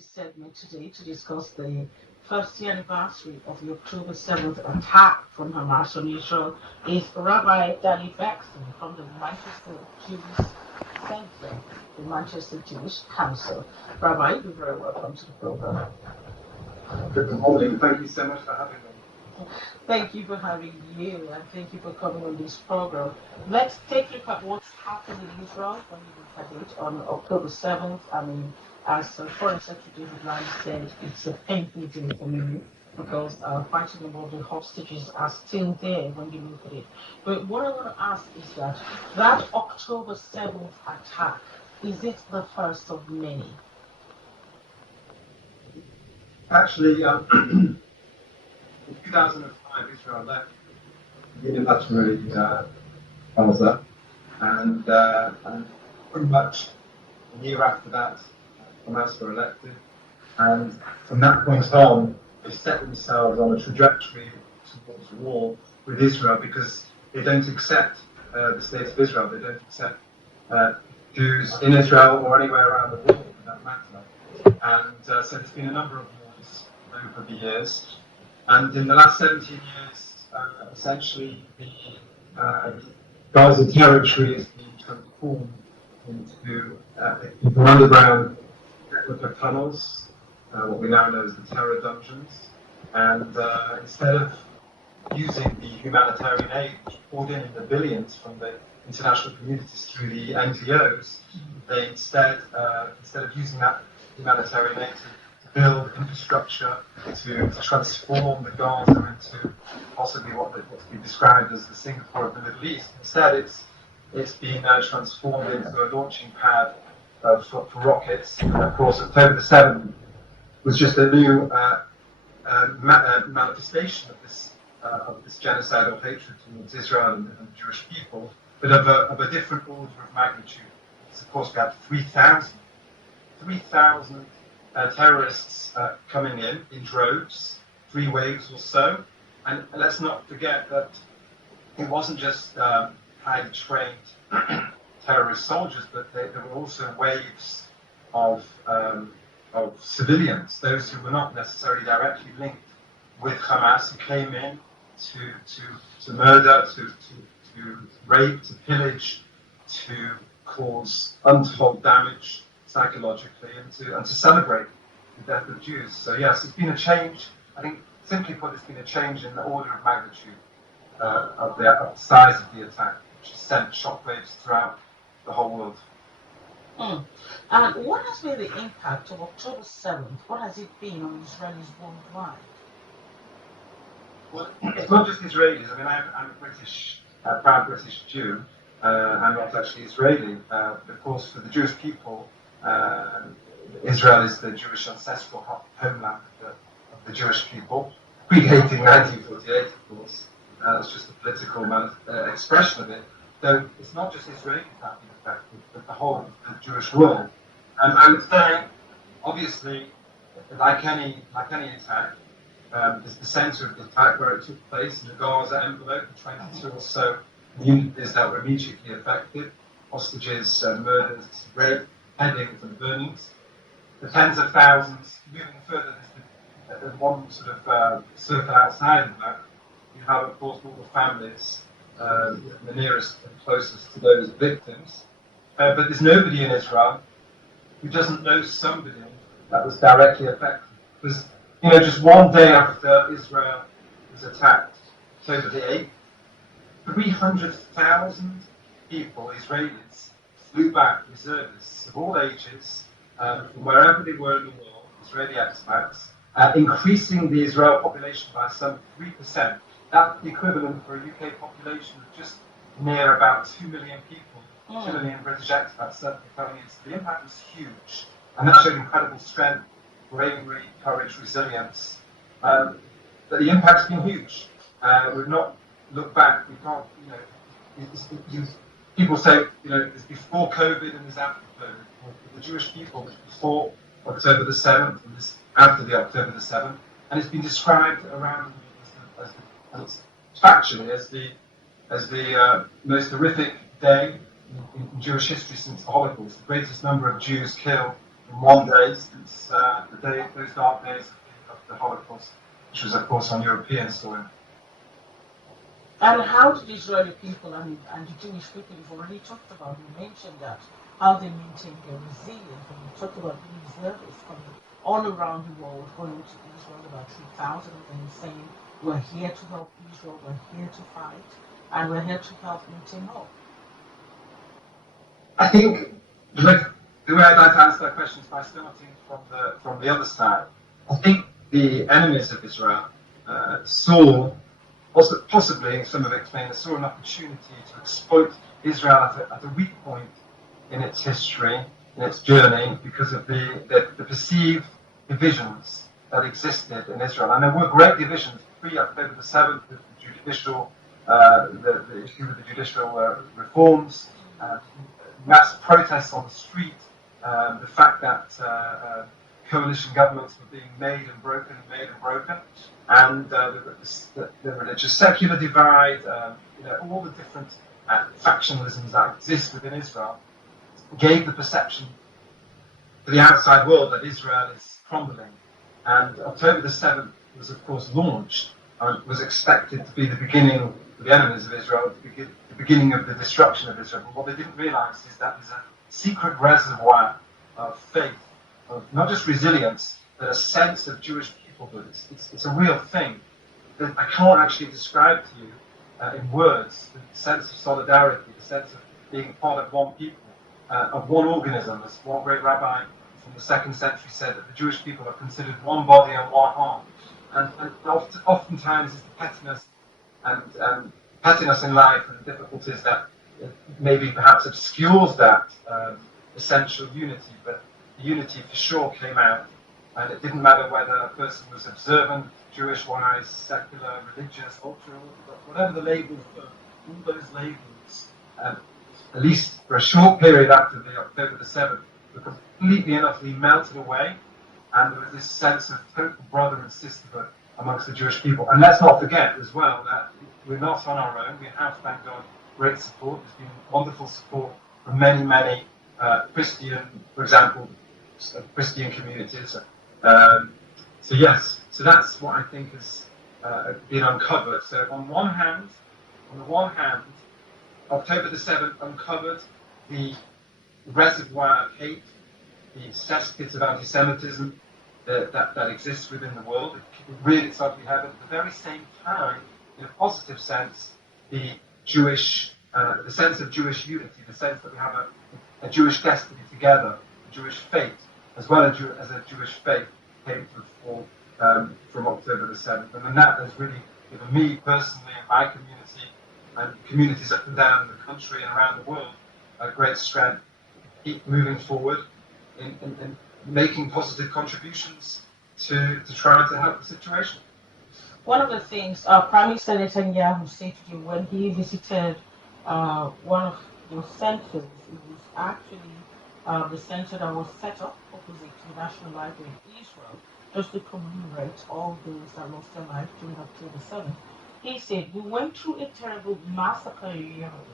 this segment today to discuss the first year anniversary of the October 7th attack from Hamas on Israel is Rabbi Bergson from the Manchester Jewish Center, the Manchester Jewish Council. Rabbi, you're very welcome to the program. Good morning. Thank you so much for having me. Thank you for having you, and thank you for coming on this program. Let's take a look at what's happened in Israel when you look at it on October 7th. I mean, as Foreign Secretary David Lamb said, it's a painful day for me because fighting about the hostages are still there when you look at it. But what I want to ask is that October 7th attack, is it the first of many? Actually, in 2005, Israel left unilaterally Gaza, and pretty much a year after that, Hamas were elected, and from that point on, they set themselves on a trajectory towards war with Israel because they don't accept the state of Israel. They don't accept Jews in Israel or anywhere around the world, for that matter. And so there's been a number of wars over the years. And in the last 17 years, essentially, the Gaza territory has been transformed into an underground network of tunnels, what we now know as the terror dungeons. And instead of using the humanitarian aid which poured in the billions from the international communities through the NGOs, they instead of using that humanitarian aid to build infrastructure, to transform the Gaza into possibly what's been described as the Singapore of the Middle East. Instead, it's been transformed into a launching pad for rockets. And of course, October the 7th was just a new manifestation of this genocidal hatred towards Israel and the Jewish people, but of a different order of magnitude. So of course, we had 3,000 terrorists coming in droves, 3 waves or so. And let's not forget that it wasn't just highly trained terrorist soldiers, but there were also waves of civilians, those who were not necessarily directly linked with Hamas, who came in to murder, to rape, to pillage, to cause untold damage psychologically, and to celebrate the death of Jews. So yes, it's been a change. I think, simply put, it's been a change in the order of magnitude of the size of the attack, which has sent shockwaves throughout the whole world. And what has been the impact of October 7th? What has it been on Israelis worldwide? Well, it's not just Israelis. I mean, I'm a British, proud British Jew. I'm not actually Israeli. Of course, for the Jewish people, Israel is the Jewish ancestral homeland of the Jewish people, predating 1948, of course. It's just a political expression of it. Though it's not just Israelis that have been affected, but the whole of the Jewish world. And I would say, obviously, like any attack, is the centre of the attack where it took place in the Gaza envelope, the 22 or so communities that were immediately affected, hostages, murders, rape, beheadings and burnings. The tens of thousands, moving further, there's one sort of circle outside of that. You have, of course, all the families, the nearest and closest to those victims. But there's nobody in Israel who doesn't know somebody that was directly affected. Because, just one day after Israel was attacked, October the 8th, 300,000 people, Israelis, flew back, reservists of all ages, from wherever they were in the world, Israeli expats, increasing the Israel population by some 3%. That's the equivalent for a UK population of just near about 2 million people, 2 million British expats certainly coming in. So the impact was huge. And that showed incredible strength, bravery, courage, resilience. But the impact's been huge. We've not looked back. We can't, people say, there's before COVID and there's after COVID. The Jewish people, was before October the 7th and this after the October the 7th. And it's been described around the world as factually as the most horrific day in Jewish history since the Holocaust. The greatest number of Jews killed in one day since the those dark days of the Holocaust, which was, of course, on European soil. And how did the Israeli people and the Jewish people, you've already talked about, you mentioned that, how they maintained their resilience, and you talked about the reservists coming all around the world, going to Israel, about 3,000 of them, saying, we're here to help Israel, we're here to fight, and we're here to help maintain hope. I think the way I'd like to answer that question is by starting from the other side. I think the enemies of Israel saw, also possibly, some have explained, saw an opportunity to exploit Israel at a weak point in its history, in its journey, because of the perceived divisions that existed in Israel. And there were great divisions pre-October the 7th, the judicial, the issue with the judicial reforms, mass protests on the street, the fact that coalition governments were being made and broken, and the religious secular divide, all the different factionalisms that exist within Israel, gave the perception to the outside world that Israel is crumbling. And October the 7th was, of course, launched and was expected to be the beginning for the enemies of Israel, the beginning of the destruction of Israel. But what they didn't realize is that there's a secret reservoir of faith, of not just resilience, but a sense of Jewish peoplehood. It's a real thing that I can't actually describe to you in words. The sense of solidarity, the sense of being part of one people, of one organism. As one great rabbi from the 2nd century said, that the Jewish people are considered one body and one heart. And oftentimes it's the pettiness in life and the difficulties that maybe perhaps obscures that essential unity, but the unity for sure came out, and it didn't matter whether a person was observant, Jewish-wise, secular, religious, cultural, whatever the label for all those labels, at least for a short period after the October the 7th, were completely and utterly melted away, and there was this sense of total brother and sisterhood amongst the Jewish people. And let's not forget as well that we're not on our own. We have, thank God, great support. There's been wonderful support from many, many Christian, for example, Christian communities. So yes, so that's what I think has been uncovered. So on the one hand, October the 7th uncovered the reservoir of hate, the cesspit of anti-Semitism that exists within the world. It reared its ugly head. At the very same time, in a positive sense, the sense of Jewish unity, the sense that we have a Jewish destiny together, a Jewish fate, as well as a Jewish faith, came to the fore from October the 7th. And that has really given me personally and my community and communities up and down the country and around the world a great strength to keep moving forward in making positive contributions to try to help the situation. One of the things Prime Minister Netanyahu said to you when he visited one of your centers, it was actually the center that was set up opposite the National Library in Israel, just to commemorate all those that lost their lives during October 7th. He said, we went through a terrible massacre in Europe,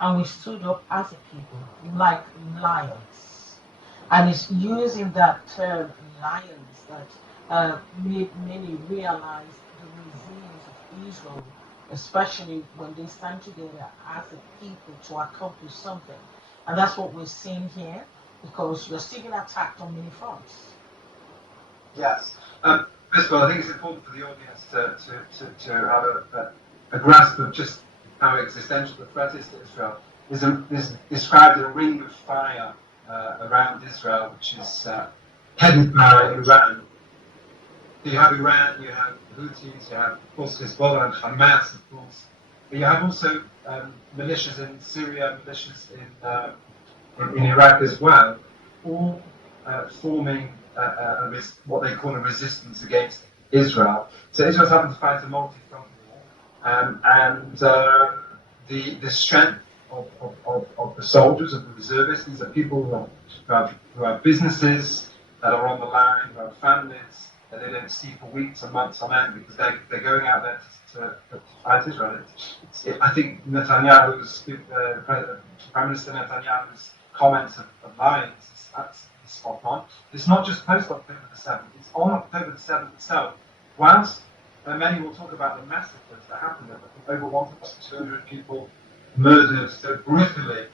and we stood up as a people, like lions. And it's using that term, lions, that made many realize the resilience of Israel, especially when they stand together as a people to accomplish something. And that's what we're seeing here, because we're still being attacked on many fronts. Yes. First of all, I think it's important for the audience to have a grasp of just how existential the threat is to Israel. There's described a ring of fire around Israel, which is headed by Iran. You have Iran, you have the Houthis, you have, of course, Hezbollah and Hamas, of course. But you have also militias in Syria, militias in Iraq as well, all forming what they call a resistance against Israel. So Israel's having to fight a multi-front war, and the strength of the soldiers, of the reservists, these are people who have businesses that are on the line, who have families that they don't see for weeks and months on end because they're going out there to fight Israel. I think Netanyahu's, Prime Minister Netanyahu's comments of lions, that's spot on. It's not just post October the 7th, it's on October the 7th itself. Whilst many will talk about the massacres that happened, over 1,200 people murdered so brutally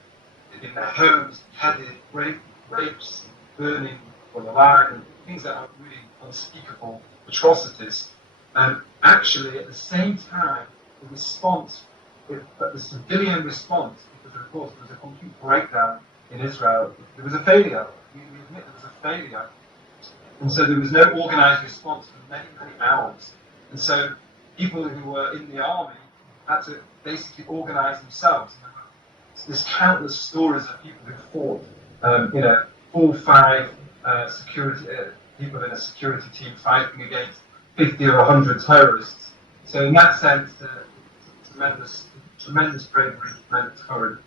in their homes, headed, rapes, burning or alive, and things that are really unspeakable atrocities. Actually, at the same time, the response, the civilian response, because of course there was a complete breakdown in Israel, there was a failure. We admit there was a failure. And so there was no organized response for many, many hours. And so people who were in the army had to basically organize themselves. There's countless stories of people who fought, 4 or 5 security people in a security team fighting against 50 or 100 terrorists. So in that sense, tremendous bravery, tremendous courage.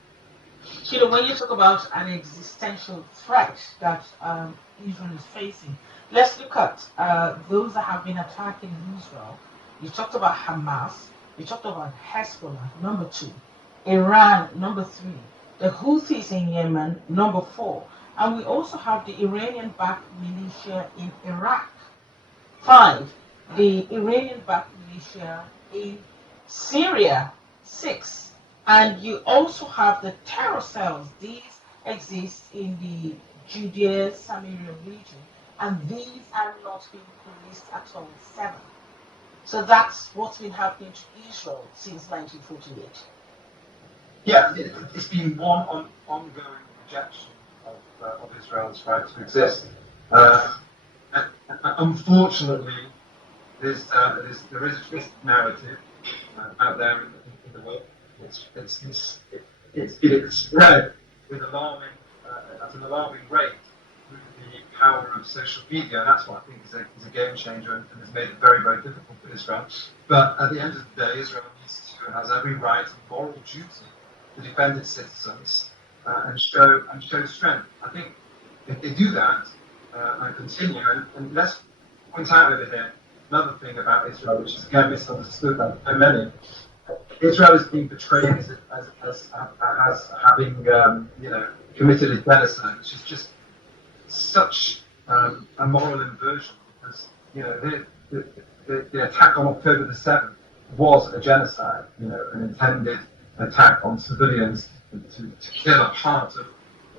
When you talk about an existential threat that Israel is facing, let's look at those that have been attacking Israel. You talked about Hamas, you talked about Hezbollah, number 2, Iran, number 3, the Houthis in Yemen, number 4, and we also have the Iranian-backed militia in Iraq. 5, the Iranian-backed militia in Syria. 6, and you also have the terror cells. These exist in the Judea Samaria region, and these are not being policed at all. 7. So that's what's been happening to Israel since 1948. Yeah, it's been one ongoing rejection of Israel's right to exist. And unfortunately, there is a twisted narrative out there in the world. It's been spread with at an alarming rate through the power of social media, and that's what I think is a game changer and has made it very, very difficult for Israel. But at the end of the day, Israel has every right and moral duty to defend its citizens and show strength. I think if they do that and continue, and let's point out over here another thing about Israel, which is again misunderstood by many. Israel is being portrayed as having committed a genocide, which is just such a moral inversion, because the attack on October the 7th was a genocide, an intended attack on civilians to kill a part of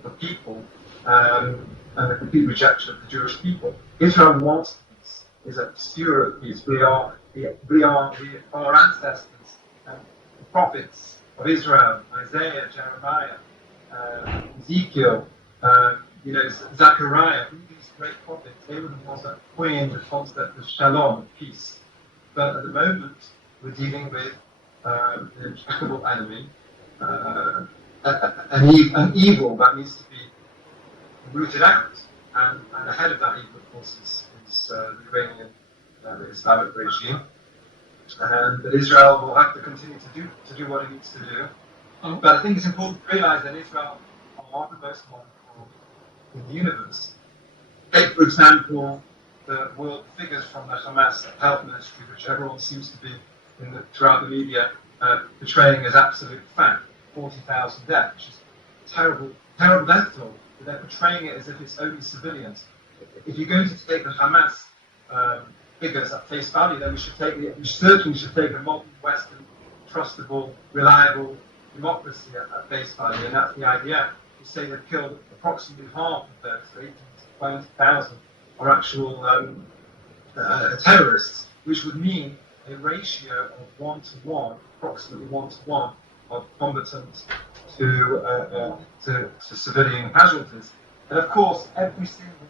the people, and a complete rejection of the Jewish people. Israel wants peace, is a pursuer of peace. We are our ancestors, the prophets of Israel, Isaiah, Jeremiah, Ezekiel, Zechariah, these great prophets, they were the ones that coined the concept of shalom, peace. But at the moment, we're dealing with an implacable enemy, an evil that needs to be rooted out. And ahead of that evil, of course, is the Iranian Islamic regime. And that Israel will have to continue to do what it needs to do. But I think it's important to realize that Israel are the most wonderful in the universe. Take, for example, the world figures from the Hamas health ministry, which everyone seems to be throughout the media portraying as absolute fact, 40,000 deaths, which is terrible death toll. But they're portraying it as if it's only civilians. If you're going to take the Hamas figures at face value, then we certainly should take a modern, Western, trustable, reliable democracy at face value, and that's the idea. You say they've killed approximately half of those, so 18 to 20,000 are actual terrorists, which would mean a ratio of 1-to-1, approximately 1-to-1, of combatants to civilian casualties. And of course, every single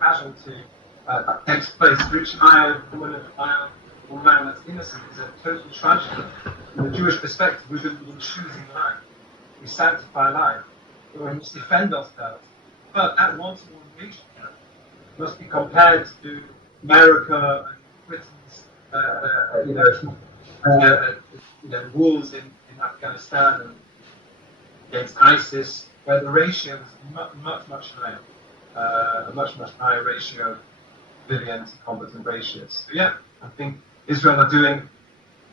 casualty that takes place, through child, woman, or man that's innocent, is a total tragedy. From the Jewish perspective, we believe in choosing life. We sanctify life. We must defend ourselves. But that one-to-one ratio must be compared to America and Britain's, wars in Afghanistan and against ISIS, where the ratio is much higher, a much higher ratio of civilians to combatant ratios. So yeah, I think Israel are doing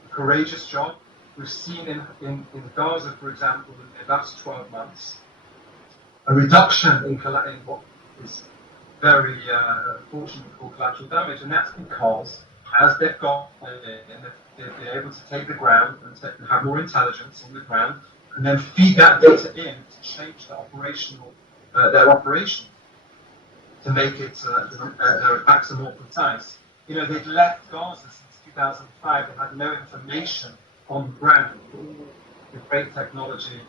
a courageous job. We've seen in Gaza, for example, in the last 12 months, a reduction in what is very fortunate for collateral damage, and that's because as they've got in, they've been able to take the ground and have more intelligence on the ground, and then feed that data in to change their operation to make it their attacks are more precise. You know, they'd left Gaza since 2005. They had no information on the ground. The great technology,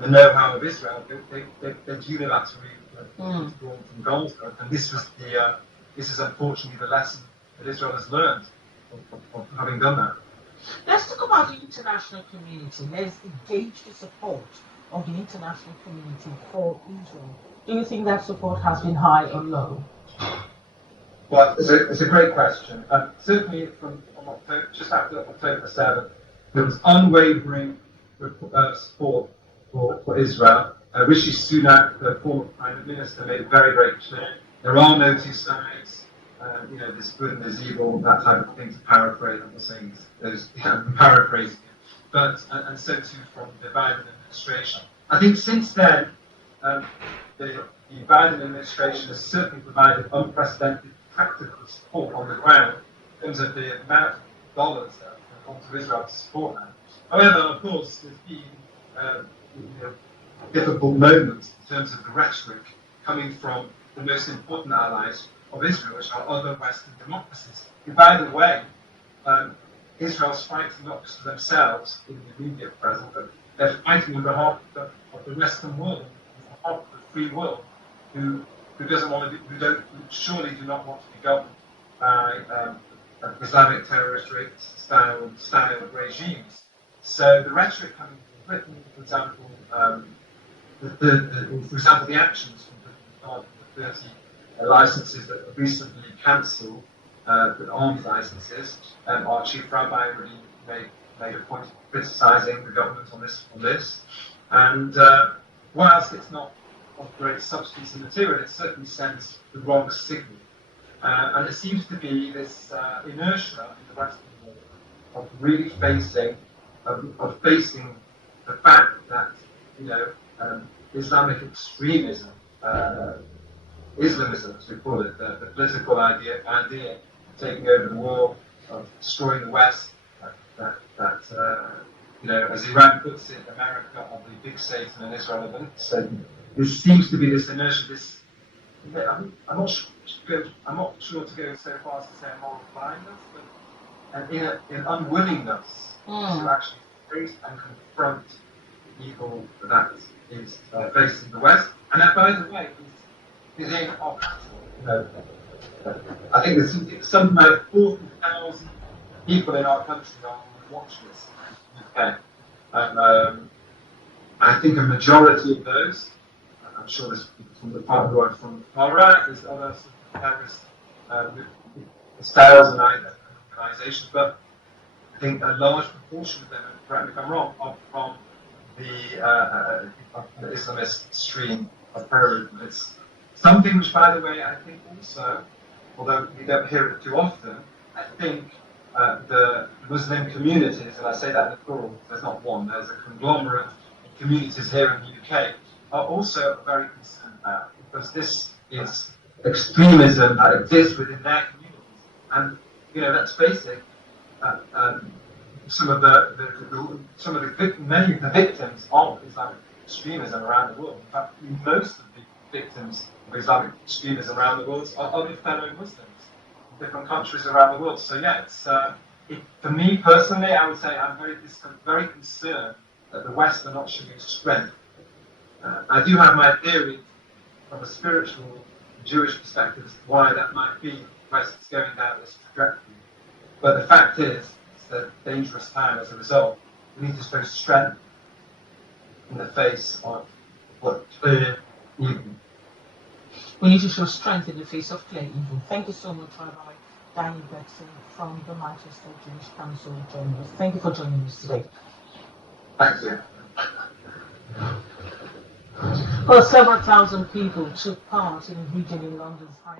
the know-how of Israel, they'd unilaterally withdrawn from Gaza, and this is unfortunately the lesson that Israel has learned of having done that. Let's talk about the international community. Let's engage the support of the international community for Israel. Do you think that support has been high or low? Well, it's a great question. Certainly from October, just after October 7th, there was unwavering support for Israel. Rishi Sunak, the former Prime Minister, made it very, very clear there are no two sides. You know, there's good and there's evil, that type of thing, to paraphrase. I'm not saying those, I'm paraphrasing it. But, and so too from the Biden administration. I think since then, the Biden administration has certainly provided unprecedented practical support on the ground in terms of the amount of dollars that have gone to Israel to support that. However, of course, there's been difficult moments in terms of the rhetoric coming from the most important allies of Israel, which are other Western democracies. And by the way, Israel's fighting not just for themselves in the immediate present, but they're fighting on behalf of the Western world, on behalf of the free world, who doesn't want to, who surely do not want to be governed by Islamic terrorist style regimes. So the rhetoric coming from Britain, for example, the actions from the 30 licenses that were recently cancelled, the arms licenses, our chief rabbi really made a point of criticising the government on this. And whilst it's not of great substance and material, it certainly sends the wrong signal. And it seems to be this inertia in the Western world of really facing the fact that, you know, Islamic extremism, Islamism, as we call it, the political idea of taking over the world, of destroying the West, you know, as Iran puts it, America are the big Satan and Israel are the little Satan. There seems to be this inertia, this. I'm not sure to go so far as to say a moral blindness, but in unwillingness to actually face and confront the evil that is facing the West. And that, by the way, is in our capital. You know, I think there's something like 40,000 people in our country on watch list in the UK. And I think a majority of those, I'm sure there's people from the far who are from the far right, there's other sort of terrorist styles and organisations, but I think a large proportion of them, correct me if I'm wrong, are from the Islamist stream of terrorism. It's something which, by the way, I think also, although we don't hear it too often, I think the Muslim communities, and I say that in the plural, there's not one, there's a conglomerate of communities here in the UK, are also very concerned about, because this is extremism that exists within their communities. And, you know, let's face it, many of the victims of Islamic extremism around the world, in fact, most of the victims of Islamic extremism around the world are other fellow Muslims in different countries around the world. So yeah, for me personally, I would say I'm very concerned that the West are not showing strength. I do have my theory from a spiritual Jewish perspective as to why that might be. The West is going down this trajectory. But the fact is, it's a dangerous time as a result. We need to show strength in the face of what clear evil. We need to show strength in the face of clear evil. Thank you so much, Rabbi Danny Bergson from the Manchester Jewish Council joining us. Thank you for joining us today. Thank you. Well, several thousand people took part in a region in London's high